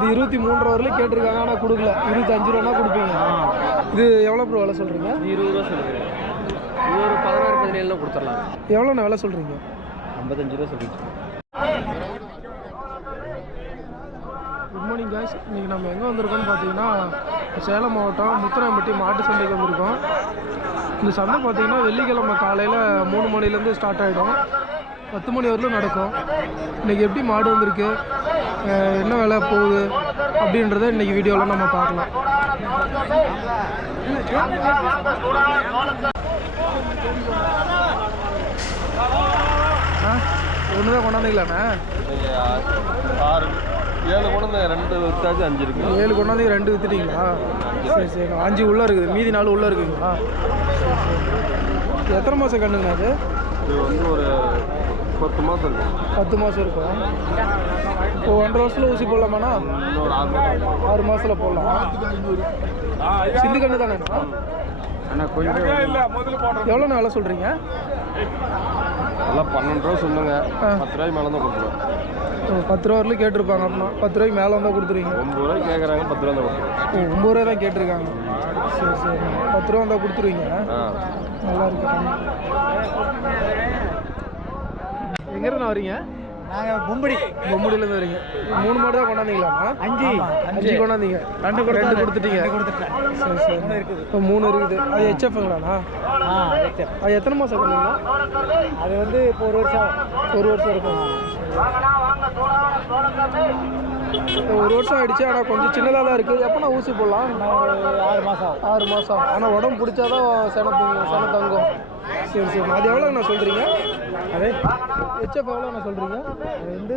இது 23 வரல கேட்டிருக்காங்க, ஆனால் கொடுக்கல. 25 ரூபா கொடுப்பீங்க. இது எவ்வளோ ப்ரோ விலை சொல்கிறீங்க? 20 ரூபா சொல்லுங்கள். இது ஒரு 16-17 கொடுத்துடலாம். எவ்வளோண்ணா விலை சொல்கிறீங்க? 55 ரூபா சொல்லிட்டு. Good morning guys. இன்றைக்கி நம்ம எங்கே வந்திருக்கோம்னு பார்த்தீங்கன்னா சேலம் மாவட்டம் முத்துராம்பட்டி மாட்டு சந்தைக்கு வந்திருக்கோம். இந்த சந்தை பார்த்தீங்கன்னா வெள்ளிக்கிழமை காலையில் 3 மணிலேருந்து ஸ்டார்ட் ஆகிடும், 10 மணி வரலும் நடக்கும். இன்றைக்கி எப்படி மாடு வந்திருக்கு, என்ன விலை போகுது அப்படின்றத இன்றைக்கி வீடியோவில் நம்ம பார்க்கலாம். ஒன்று தான் கொண்டாந்தீங்களாண்ணா? 7 கொண்டாந்து 2 வித்தாச்சு, 5 இருக்குது. 7 கொண்டாந்து 2 வித்துட்டீங்களா? சரி சரி. 5 உள்ளே இருக்குது, மீதி 4 உள்ளே இருக்குங்களா? சரி சரி. எத்தனை மாதம் கண்ணுங்கண்ணா அது? இது வந்து ஒரு 10 மாதம் இருக்கும். 10 மாதம் இருக்கும். இப்போ 1.5 வருஷத்தில் ஊசி போடலாமாண்ணா? இன்னொரு 6 மாதத்தில் போடலாம். சிந்து கண்ணு தானே அண்ணா? கொஞ்சம் எவ்வளோண்ணா விலை சொல்கிறீங்க? எல்லாம் 12 ரூபா சொல்லுங்க. 10 ரூபாய்க்கு மேலே தான் கொடுத்துருவேன். 10 ரூபா வரலும் கேட்டிருப்பாங்க. அப்படின்னா 10 ரூபாய்க்கு மேலே வந்தால் கொடுத்துருவீங்க? 9 ரூபாய்க்கு கேட்குறாங்க, 10 ரூபா தான் கொடுத்துருவோம். 9 ரூபா தான் கேட்டிருக்காங்க. சரி சரி. 10 ரூபா வந்தால் கொடுத்துருவீங்க. நல்லா இருக்கு. எங்கேருந்து வரீங்க? நாங்கள் பொம்படியிலேருந்து வரீங்க. 3 மாடு தான் கொண்டாந்தீங்களாண்ணா? 5 கொண்டாந்தீங்க. 2 கொடுத்துட்டீங்க. சரி சரி. இப்போ 3 இருக்குது. அது ஹெச்எஃப்ங்களாண்ணா? அது எத்தனை மாதம் கொண்டீங்களா? அது வந்து இப்போ 1 வருஷம். 1 வருஷம் இருக்கும். 1 வருஷம் ஆகிடுச்சு, ஆனால் கொஞ்சம் சின்னதாக தான் இருக்குது. எப்போனா ஊசி போடலாம்? 6 மாதம். 6 மாதம். ஆனால் உடம்பு பிடிச்சாதான் செனை தங்கும். சரி சரி. அது எவ்வளோண்ணா சொல்கிறீங்க? அது ஹெச்எஃப் எவ்வளோண்ணா சொல்கிறீங்க? அது வந்து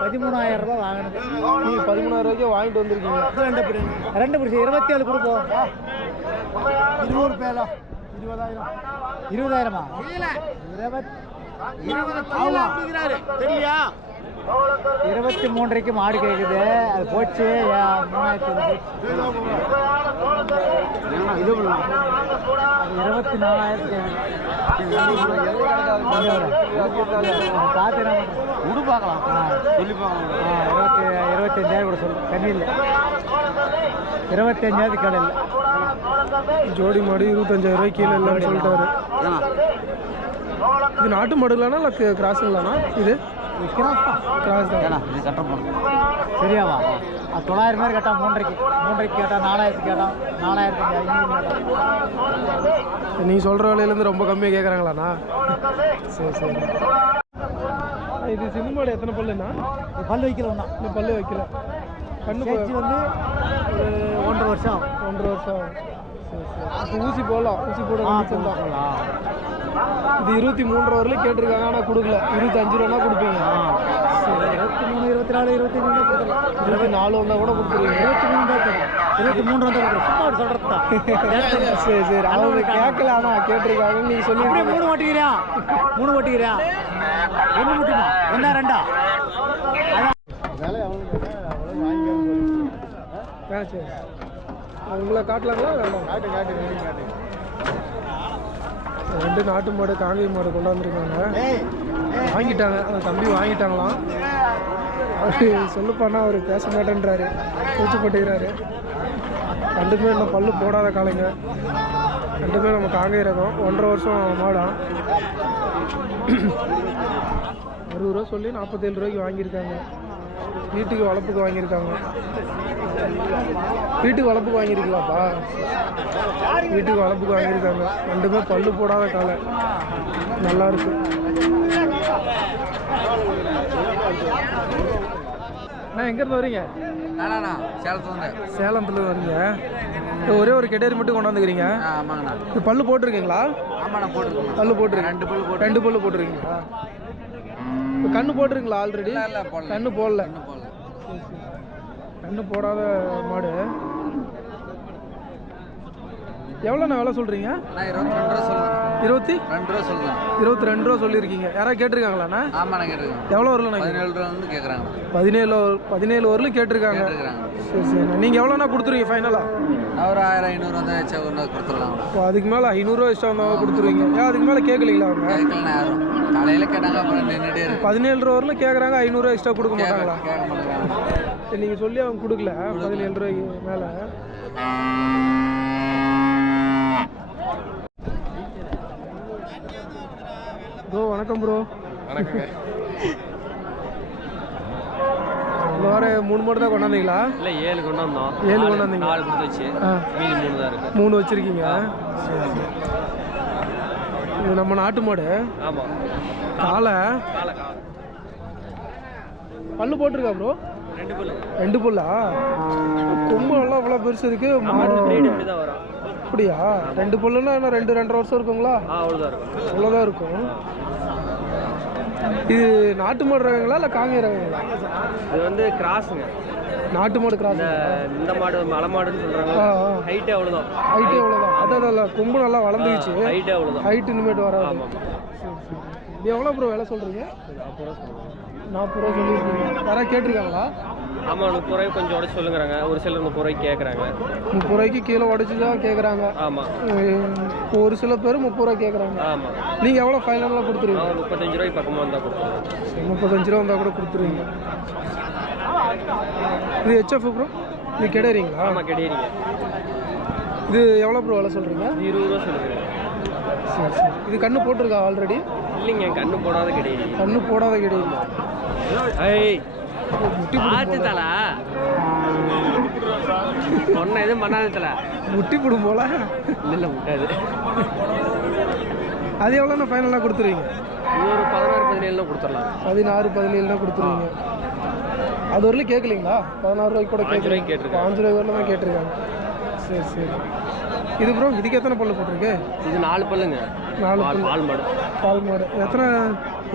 13,000 ரூபா வாங்கணும். நீங்கள் 13,000 ரூபாய்க்கு வாங்கிட்டு வந்திருக்கீங்க. 2 பிடிச்சி 27 கொடுப்போம். 20 பேலா 20,000மா? 23க்கு மாடு கேட்குது. அது போச்சு. 3,000 இது 24,000 பார்த்து விடு பார்க்கலாம். சொல்லி பார்க்கலாம். 25,000 கூட சொல்லு. தண்ணி இல்லை. 25,000 கடை இல்லை. ஜோடி மாடு 25,000 ரூபாய்க்கு கீழே இல்லைன்னு சொல்லிட்டாரு. இது நாட்டு மாடுங்களாண்ணா இல்லை கிராஸுங்களாண்ணா? இது கிராஸ் தான். இது கட்ட போகணும். சரியாவா? 900 பேர் கேட்டால் 3,500 கேட்டால் 4,000 கேட்டால் 4,500 கேட்டால். நீங்கள் சொல்கிற விலையிலேருந்து ரொம்ப கம்மியாக கேட்குறாங்களாண்ணா? சரி சரி. இது சிந்து மாடு எத்தனை பல்லுண்ணா? பல்லு வைக்கல ஒன்றா. இந்த பல்லு வைக்கல. கண்ணு வந்து ஒரு 1.5 வருஷம். 1.5 வருஷம். சரி சரி. இப்போ ஊசி போடலாம். ஊசி போட போடலாம். இது 23 வரலும் கேட்டிருக்காங்க, ஆனால் கொடுக்கல. 25 ரூபா கொடுப்பீங்க. சரி. 23, 24, 25 கொடுத்துடலாம். 24 வந்தால் கூட கொடுத்துருவீங்க. 23 தான் தரும். 23 வந்தால் கொடுத்துருவோம். சொல்கிறது தான். சரி சரி. அவங்க கேட்கல, ஆனால் கேட்டிருக்காங்க. நீங்கள் சொல்லி 3 ஓட்டிக்கிறியா? 3 ஓட்டிக்கிறியா? 1 மட்டுமா? 1 2 சரி. உங்களை காட்டலாங்களா? காட்டு 2 நாட்டு மாடு காங்கேய மாடு கொண்டாந்துருக்காங்க. வாங்கிட்டாங்க. அந்த தம்பி வாங்கிட்டாங்களாம். அவர் சொல்லுப்பானா அவர் பேச மாட்டேன்றாரு, கூச்சப்பட்டுக்கிறாரு. 2 பேர் இன்னும் பல்லு போடாத காலைங்க. 2 பேர் நம்ம காங்கேய ரகம். 1.5 வருஷம் மாடாம். 60 ரூபா சொல்லி 47 ரூபாய்க்கு வாங்கியிருக்காங்க. வீட்டுக்கு வளர்ப்புக்கு வாங்கியிருக்காங்க. வீட்டுக்கு வளர்ப்புக்கு வாங்கியிருக்கலாம்ப்பா? வீட்டுக்கு வளர்ப்புக்கு வாங்கியிருக்காங்க. 2 பேர் பல்லு போடாத காலை. நல்லா இருக்கு. அண்ணா எங்கேருந்து வரீங்க? சேலத்துல வரீங்க. ஒரே ஒரு கெட்டேரி மட்டும் கொண்டாந்துக்கிறீங்க. ஆமாங்கண்ணா. இது பல்லு போட்டிருக்கீங்களா? ஆமாண்ணா போட்டுருக்கோம். பல்லு போட்டுருக்கேன். 2 பல்லு போட்டிருக்கீங்களா? இப்போ கண்ணு போட்டிருக்கீங்களா? ஆல்ரெடி கண்ணு போடல. கண்ணு போடாத மாடு. எவ்வளோண்ணா விலை சொல்கிறீங்க? 22 ரூபா சொல்லியிருக்கீங்க. யாராவது கேட்டிருக்காங்களாண்ணா? ஆமாண்ணா கேட்டிருக்கேன். எவ்வளோ வரலண்ணா? 17 ரூபா வந்து கேட்குறாங்க. 17 வரலும் கேட்டிருக்காங்க. சரி சரிண்ணா. நீங்கள் எவ்வளோண்ணா கொடுத்துருவீங்க ஃபைனலாக? ஒரு 1500 வந்து வச்சா கொண்டு கொடுத்துடலாம். இப்போ அதுக்கு மேலே 500 எக்ஸ்ட்ரா வந்தால் கொடுத்துருவீங்க. ஏன் அதுக்கு மேலே கேட்கலீங்களா அவங்க? கேட்கலண்ணா யாரும். காலையில் கேட்டாங்க, அப்புறம் நின்றுட்டே இருக்கு. 17 ரூபா வரலும் கேட்குறாங்க, 500 எக்ஸ்ட்ரா கொடுக்க மாட்டாங்களா? கேட்க மாட்டேங்கிறாங்க. சரி, நீங்கள் சொல்லி அவங்க கொடுக்கல 17 ரூபாய்க்கு மேலே. ப்ரோ வணக்கம் ப்ரோ. வணக்கங்க. இந்த வாரம் 3 மாடு தான் கொண்டாந்தீங்களா? இல்லை 7 கொண்டு வந்தோம். 7 கொண்டாந்தீங்க. 4 கொடுத்துச்சு. மீதி 3 தான் இருக்கு. 3 வச்சுருக்கீங்க. இது நம்ம நாட்டு மாடு. ஆமாம். காலை பல்லு போட்டிருக்கா ப்ரோ? 2 பல்லு. 2 பல்லா? கொம்பு நல்லா இவ்வளோ பெருசு இருக்கு. இப்படி தான் வரும். அப்படியா? 2 பல்லுன்னா என்ன 2-2.5 வருஷம் இருக்குங்களா? அவ்வளோதான் இருக்கும். அவ்வளோதான் இருக்கும். இது நாட்டு மாடு ரகங்களா இல்லை காங்கேய ரகங்களா? இது வந்து கிராஸுங்க. நாட்டு மாடு கிராஸ். இந்த மாடு மலை மாடுன்னு சொல்கிறாங்க. ஹைட்டு அவ்வளோதான். ஹைட்டு அவ்வளோதான். அதான் கொம்பு நல்லா வளர்ந்துச்சு. ஹைட்டு அவ்வளோதான். ஹைட்டு இனிமேட்டு வராது. ஆமாம். இது எவ்வளோ ப்ரோ விலை சொல்கிறீங்க? 40 ரூபா சொல்லியிருக்கீங்க. யாராவது கேட்டிருக்காங்களா? ஆமாம், 30 ரூபாய்க்கு கொஞ்சம் உடச்சி சொல்லுங்கிறாங்க. ஒரு சிலர் 30 ரூபாய்க்கு கேட்குறாங்க. 30 ரூபாய்க்கு கீழே உடச்சி தான் கேட்குறாங்க. ஆமாம். ஒரு சில பேர் 30 ரூபா கேட்குறாங்க. ஆமாம். நீங்கள் எவ்வளோ ஃபைனலாக கொடுத்துருவீங்க? 35 ரூபாய்க்கு பக்கமாக வந்தால் கொடுத்துருவோம். 35 ரூபா வந்தால் கூட கொடுத்துருவீங்க. இது ஹெச்எஃப் ப்ரோ? இது கிடையாதுங்களா? ஆமாம், கிடையாது. இது எவ்வளோ ப்ரோ விலை சொல்கிறீங்க? 20 ரூபா சொல்லுங்கள். சரி சரி. இது கண்ணு போட்டிருக்கா ஆல்ரெடி? இல்லைங்க, கண்ணு போடாத கிடையாது. கண்ணு போடாத கிடையாது. ஐய் ஆச்சு தலை ஒன்றும் எதுவும் பண்ணாது தலை. முட்டி போடும் போல. இல்லை முட்டாது. அது எவ்வளோண்ணா ஃபைனலாக கொடுத்துருவீங்க? இது ஒரு 16-17 கொடுத்துடலாம். 16-17 தான் கொடுத்துருவீங்க. அது வரலையும் கேட்கலீங்களா? 16 ரூபாய்க்கு கூட 5 ரூபாய்க்கு கேட்டிருக்காங்க. 5 ரூபாய் வரல தான் கேட்டிருக்காங்க. சரி சரி. இது ப்ரோ இதுக்கு எத்தனை பல்லு போட்டிருக்கு? இது 4 பல்லுங்க. 4 பல்லு. பால் மாடு. பால் மாடு.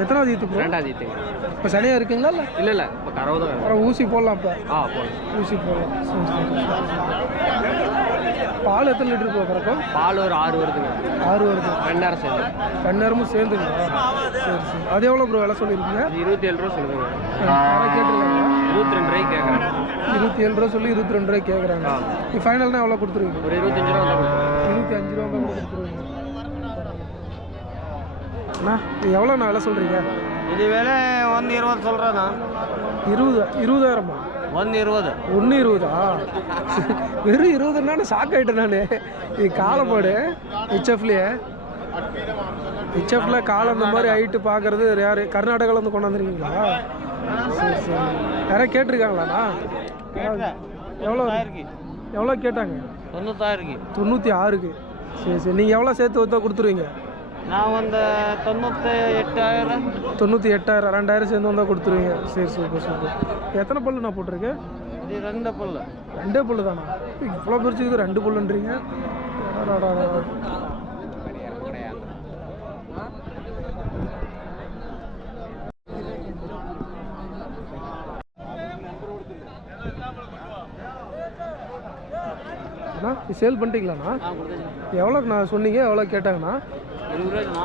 எத்தனாவது ஈத்து ப்ரோ? 2வது ஈத்துங்க. இப்போ சனியாக இருக்குங்களா? இல்லை இல்லை இப்போ கறவை தான். அப்புறம் ஊசி போடலாம். இப்போ போடலாம். ஊசி போடலாம். பால் எத்தனை லிட்டர் ப்ரோ கறக்கும்? பால் ஒரு 6 வருதுங்க. 6 வருது. 2 நேரம் சேர்ந்து. 2 நேரமும் சேர்ந்துங்களா? சரி சரி. அது எவ்வளோ ப்ரோ விலை சொல்லியிருக்கீங்க? 27 ரூபா சொல்லுங்க. கேட்டுருக்காங்களா? 22 ரூபாய்க்கு கேட்குறேன். 27 ரூபா சொல்லி 22 ரூபாய்க்கு கேட்குறாங்க. இது ஃபைனல்னா எவ்வளோ கொடுத்துருவீங்க? ஒரு 25 ரூபா தான் கொடுத்துருவேன். 25 ரூபா தான் கொடுத்துருவீங்க. அண்ணா இது எவ்வளோண்ணா விலை சொல்கிறீங்க? இது விலை 1.20 சொல்கிறேண்ணா. 20,000மா? 1.20. 1.20. வெறும் 20ன்னா ஷாக் ஆகிட்டேன் நான். இது காலமாடு ஹெச்எஃப்லேயே. ஹெச்எஃப்ல காலம் இந்த மாதிரி ஹைட்டு பார்க்குறது யார்? கர்நாடகாவில் வந்து கொண்டாந்துருக்கீங்களா? சரி சரி. யாராவது கேட்டிருக்காங்களாண்ணா? எவ்வளோ கேட்டாங்க? 96. 96க்கு. சரி சரி. நீங்கள் எவ்வளோ சேர்த்து ஒருத்தா கொடுத்துருவீங்க? நான் வந்து 98,000. 98,000. 2,000 சேர்ந்து வந்தால் கொடுத்துருவீங்க. சரி சூப்பர் சூப்பர். எத்தனை பல்லு நான் போட்டிருக்கேன்? இது 2 பல்லு. 2 பல்லு தானா? இவ்வளோ பிரிச்சுக்குது 2 பல்லுன்றீங்க. அண்ணா சேல் பண்ணிட்டீங்களாண்ணா? எவ்வளோக்கு நான் சொன்னீங்க? எவ்வளோ கேட்டாங்கண்ணா? 20 ரூபா.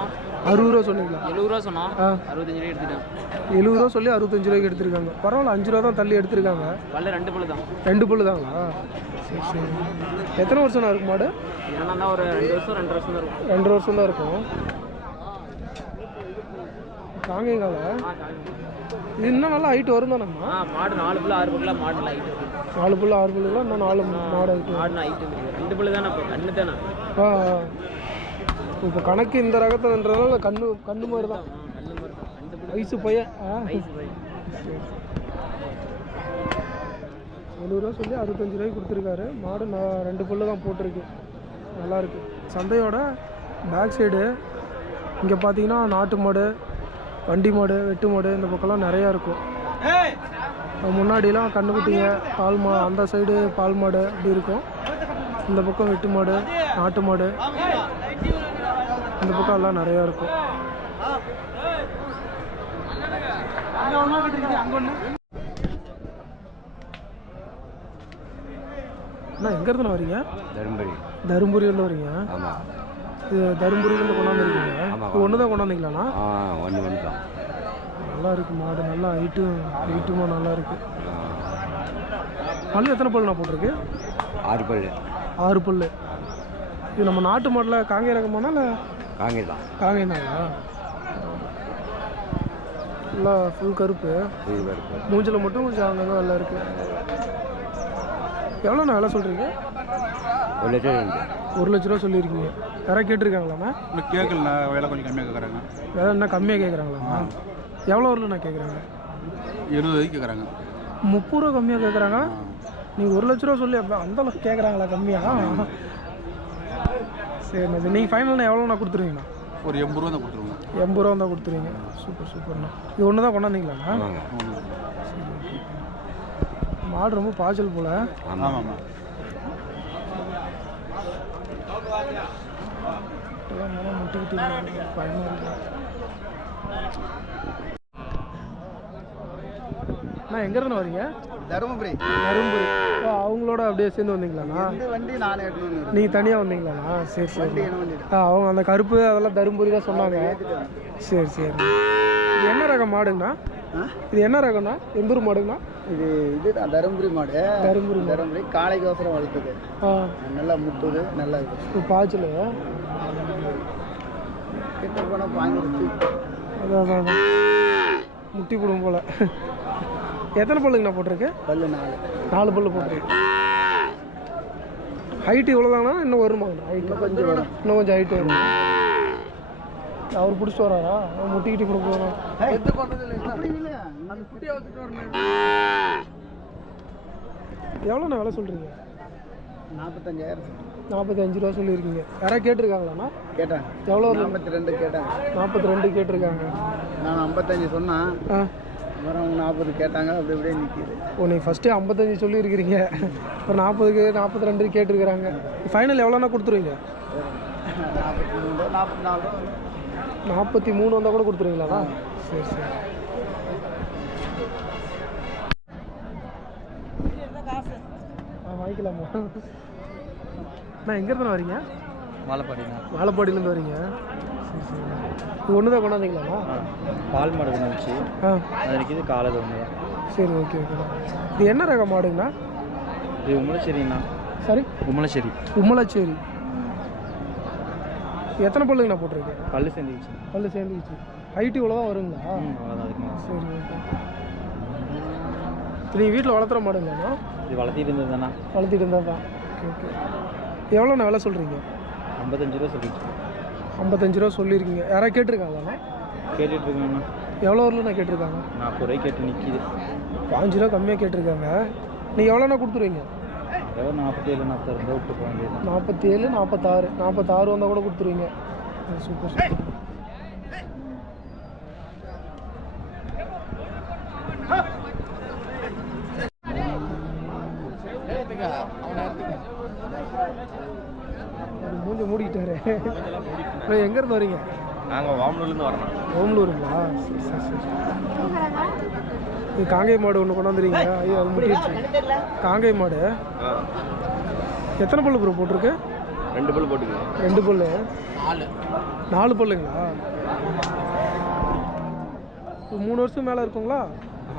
60 ரூபா சொன்னீங்களா? 70 ரூபா சொன்னா 65 ரூபாய் எடுத்துட்டேன். 70 ரூபா சொல்லி 65 ரூபாய்க்கு எடுத்திருக்காங்க. பரவாயில்ல, 5 ரூபா தான் தள்ளி எடுத்திருக்காங்க. பல்லு 2 பல்லு தான். 2 பல்லு தாங்களா? சரி சரி. எத்தனை வருஷம் இருக்கு மாடு? ஏன்னா ஒரு 2 வருஷம் 2 வருஷம் தான் இருக்கும். 2 வருஷம் தான் இருக்கும். காங்கேயங்கால இது இன்னும் நல்லா ஹைட் வரும் தானேம்மா? மாடு 4 பல்லு 6 பல்லுலாம் மாடு ஹைட். 4 பல்லு 6 பல்லுலாம் இன்னும் 4 மாடு ஹைட். மாடு ஹைட் 2 பல்லு தானே. இப்போ கண்ணு தானே. இப்போ கணக்கு இந்த ரகத்தைன்றதுனால கண்ணு மாதிரி தான். வயசு பையன். 70 ரூபா சொல்லி 65 ரூபாய்க்கு கொடுத்துருக்காரு. மாடு 2 பல்லு தான் போட்டிருக்கு. நல்லாயிருக்கு. சந்தையோட பேக் சைடு இங்கே பார்த்தீங்கன்னா நாட்டு மாடு, வண்டி மாடு, வெட்டு மாடு இந்த பக்கம்லாம் நிறையா இருக்கும். முன்னாடிலாம் கண்ணுக்குட்டிங்க பால் அந்த சைடு பால் மாடு அப்படி இருக்கும். இந்த பக்கம் வெட்டு மாடு, நாட்டு மாடு, இந்த பக்கம் எல்லாம் நிறையா இருக்கும். அண்ணா எங்கேருந்து வரீங்க? தருமபுரி. தருமபுரியிலேருந்து வரீங்க? ஆமாம். இது தருமபுரியிலேருந்து கொண்டாந்துருக்கீங்க? இது ஒன்று தான் கொண்டாந்தீங்களாண்ணா? ஒன்று தான். நல்லா இருக்குது மாடு, நல்லா ஹைட்டுமா நல்லா இருக்குது. பல்லு எத்தனை பல்லுண்ணா போட்டிருக்கு? 6 பல். 6 பல். இது நம்ம நாட்டு மாட்டில் காங்கேய ரகமானா இல்லை? காங்கேயம் தான். காங்கேயம் தாங்களா? நல்லா ஃபுல் கருப்பு. மூஞ்சில் மட்டும் கொஞ்சம் அங்கங்கே நல்லா இருக்குது. எவ்வளோண்ணா விலை சொல்கிறீங்க? 1 லட்சம். 1 லட்ச ரூபா சொல்லியிருக்கீங்க. யாராவது கேட்டிருக்காங்களாண்ணா? இல்லை கேட்கலண்ணா, விலை கொஞ்சம் கம்மியாக கேட்குறாங்க. வேலை என்ன கம்மியாக கேட்குறாங்களாண்ணா? எவ்வளோ வரலண்ணா கேட்குறாங்க? 70 வரைக்கும் கேட்குறாங்க. 30 ரூபா கம்மியாக கேட்குறாங்க. நீங்கள் 1 லட்ச ரூபா சொல்லி அப்போ அந்தளவுக்கு கேட்குறாங்களா கம்மியாக? சரிண்ணா. சரி, நீங்கள் ஃபைனல்ண்ணா எவ்வளோண்ணா கொடுத்துருவீங்கண்ணா? ஒரு 80 ரூபா தான் கொடுத்துருவோங்க. 80 ரூபா தான் கொடுத்துருவீங்க. சூப்பர்ண்ணா. இது ஒன்று தான் கொண்டாந்தீங்களாண்ணா? மாடு ரொம்ப பாய்ச்சல் போல். ஆமாம். முட்டுக்கிட்டு பயமாக இருக்கு. அண்ணா எங்கேருந்து வரீங்க? தருமபுரி. தருமபுரி. அவங்களோட அப்படியே சேர்ந்து வந்தீங்களாண்ணா? வண்டி நானே எடுத்துன்னு நீங்கள் தனியாக வந்தீங்களாண்ணா? சரி சரி. அவங்க அந்த கருப்பு அதெல்லாம் தருமபுரி தான் சொன்னாங்க. சரி சரி. இது என்ன ரகம் மாடுங்கண்ணா? இது என்ன ரகம்ண்ணா? எந்த ஊர் மாடுங்கண்ணா? இதுதான் தருமபுரி மாடு. தருமபுரி காளைக்கோசரம் வளர்த்துது. நல்லா முட்டுது, நல்லா இருக்குது. பாய்ச்சல் கிட்ட போனால் பாய்ஞ்சிருச்சு. அதான் முட்டி போடும் போல். எத்தனை பல்லுங்கண்ணா போட்டிருக்கு? பல்லு 4 பல்லு போட்டிருக்கு. ஹைட்டு இவ்வளோதாங்கண்ணா? இன்னும் வருமாங்கண்ணா? ஹைட்டு கொஞ்சம் வரும். இன்னும் கொஞ்சம் ஹைட்டு வரும். அவர் பிடிச்சிட்டு வராரா? முட்டிக்கிட்டு கூட போகிறோம். எவ்வளோண்ணா விலை சொல்கிறீங்க? 45,000. 45 ரூபா சொல்லியிருக்கீங்க. யாராவது கேட்டிருக்காங்களாண்ணா? கேட்டாங்க. எவ்வளோ? 42 கேட்டாங்க. 42 கேட்டிருக்காங்க. நான் 55 சொன்னேன். அப்புறம் அவங்க 40 கேட்டாங்க. அப்படி அப்படியே நிற்கிது. நீங்கள் ஃபஸ்ட்டு 55 சொல்லியிருக்கிறீங்க. ஒரு 40க்கு 42 கேட்டிருக்கிறாங்க. ஃபைனல் எவ்வளோண்ணா கொடுத்துருவீங்க? 43 வந்தால் கூட கொடுத்துருவீங்களாண்ணா? சரி சரி. வாங்கிக்கலாமா? அண்ணா எங்கேருந்து வரீங்க? வாழைப்பாடிண்ணா. வாழைப்பாடியிலேருந்து வரீங்க? சரி சரி. இது ஒன்று தான் கொண்டாந்தீங்களாண்ணா? பால் மாடு வந்துச்சு. அதுக்கு இது காலது ஒன்று. சரி ஓகே ஓகேண்ணா. இது என்ன ரக மாடுங்கண்ணா? இது உம்மலச்சேரிண்ணா. சரி, உம்மலச்சேரி. உம்மலச்சேரி. எத்தனை பல்லுங்கண்ணா போட்டிருக்கு? பல்லு சேர்ந்துச்சு. பல்லு சேர்ந்துச்சு. ஹைட்டு இவ்வளோ தான் வருங்களா? சரி ஓகே. நீங்கள் வீட்டில் வளர்த்துற மாடுங்களாண்ணா? இது வளர்த்திட்டு இருந்தது தானே? வளர்த்திட்டு இருந்தால் தான். Okay okay. எவ்வளோண்ணா விலை சொல்கிறீங்க? 55 ரூபா சொல்லிச்சு. 55 ரூபா சொல்லியிருக்கீங்க. யாராவது கேட்டிருக்காங்களாண்ணா? கேட்டுட்ருக்கேங்கண்ணா. எவ்வளோ வரலண்ணா கேட்டிருக்காங்க? 40 ரூபாய்க்கு கேட்டு நிற்கிது. 5 ரூபா கம்மியாக கேட்டிருக்காங்க. நீங்கள் எவ்வளோண்ணா கொடுத்துருவீங்க? ஏதோ 47 42 ரூபா விட்டு போக வேண்டியது. 47 46 46 வந்தால் கூட கொடுத்துருவீங்க. Super super. மூஞ்சி மூடிக்கிட்டாரு. எங்கேருந்து வரீங்க? நாங்கள் ஓமலூர்லேருந்து வரணும். ஓமலூருங்களா? சரி சரி சரி. இது காங்கேய மாடு ஒன்று கொண்டாந்துறீங்க. ஐயோ அது முட்டிடுச்சு. காங்கேய மாடு எத்தனை பல்லு ப்ரோ போட்டிருக்கு? 2 பல்லு போட்டுங்க. 2 பல்லு. 4 பல்லுங்களா? 3 வருஷம் மேலே இருக்குங்களா?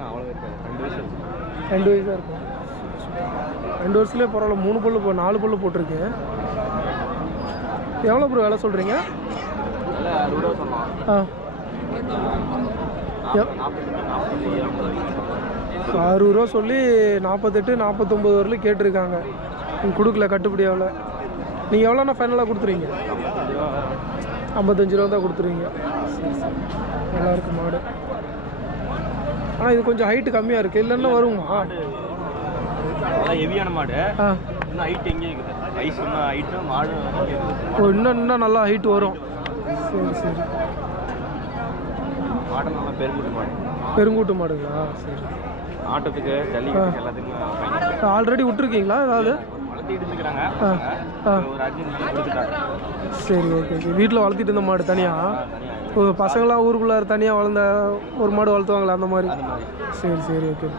அவ்வளோ இருக்காது. 2 வயசு இருக்கும். 2 வயசாக இருக்கும். 2 வருஷத்துலேயே பரவாயில்ல. 3 பல்லு 4 பல்லு போட்டிருக்கு. எவ்வளோ ப்ரோ விலை சொல்கிறீங்க? 60 ரூபா சொன்னோம். 60 ரூபா சொல்லி 48 49 வரலையும் கேட்டிருக்காங்க. நீங்கள் கொடுக்கல, கட்டுப்படி எவ்வளோ? நீங்கள் எவ்வளோண்ணா ஃபைனலாக கொடுத்துருவீங்க? 55 ரூபா தான் கொடுத்துருவீங்க. நல்லா இருக்கு மாடு. ஆனால் இது கொஞ்சம் ஹைட்டு கம்மியாக இருக்குது. இல்லைன்னா வருமா? ஹெவியான மாடு. இன்னும் ஹைட் எங்கேயும் இருக்குது. வயசு இன்னும் ஹைட்டு மாடு இன்னும் நல்லா ஹைட்டு வரும். சரி சரி. மாடு நல்லா பெருங்கூட்டு மாடு. பெருங்கூட்டு மாடுங்களா? சரி. ஆட்டத்துக்கு ஜல்லிக்கட்டுக்கு எல்லாத்துக்கும் ஆல்ரெடி விட்டுருக்கீங்களா ஏதாவது? வளர்த்திட்டு இருக்கிறாங்க. ஒரு 5 நிமிஷம் கொடுத்துட்டாங்க. சரி ஓகே ஓகே. வீட்டில் வளர்த்திட்டு இருந்த மாடு தனியாக? பசங்களாம் ஊருக்குள்ளார தனியாக வளர்ந்த ஒரு மாடு வளர்த்துவாங்களா அந்த மாதிரி? சரி சரி ஓகே.